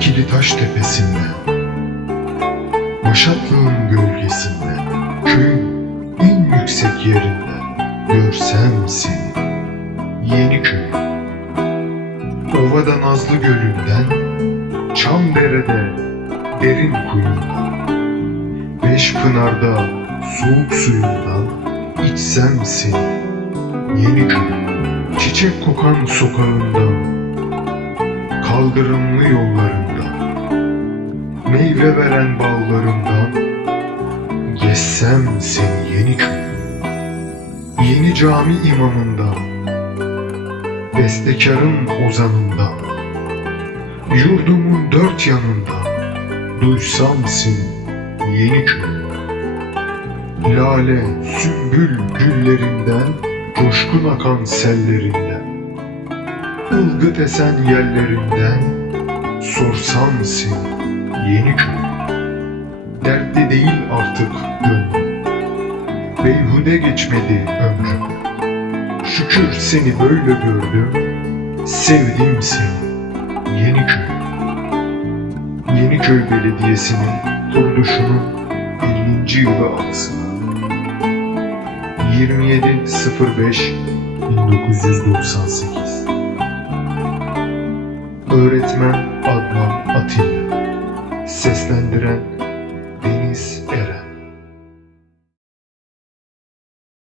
taş tepesinden Başatlığın gölgesinde Köyün en yüksek yerinden Görsem seni. Yeni köy. Ovada Nazlı Gölü'nden Çamdere'de derin kuyundan Beş pınarda soğuk suyundan içsem seni. Yeni köy. Çiçek kokan sokağından Kaldırımlı yollarından Meyve veren ballarından Gezsem seni yeni köy Yeni cami imamından Bestekarın ozanından Yurdumun dört yanından Duysam seni yeni köy. Lale, sümbül güllerinden Coşkun akan sellerinden ılgıt esen yerlerinden Sorsam seni yeni köy. Dertli değil artık gönlüm. Beyhude geçmedi ömrüm. Şükür seni böyle gördüm Sevdim seni yeni köy. Yeniköy Belediyesi'nin kuruluşunun 50. yılı anısına 27.05 1998 Öğretmen Adnan Atilla. Seslendiren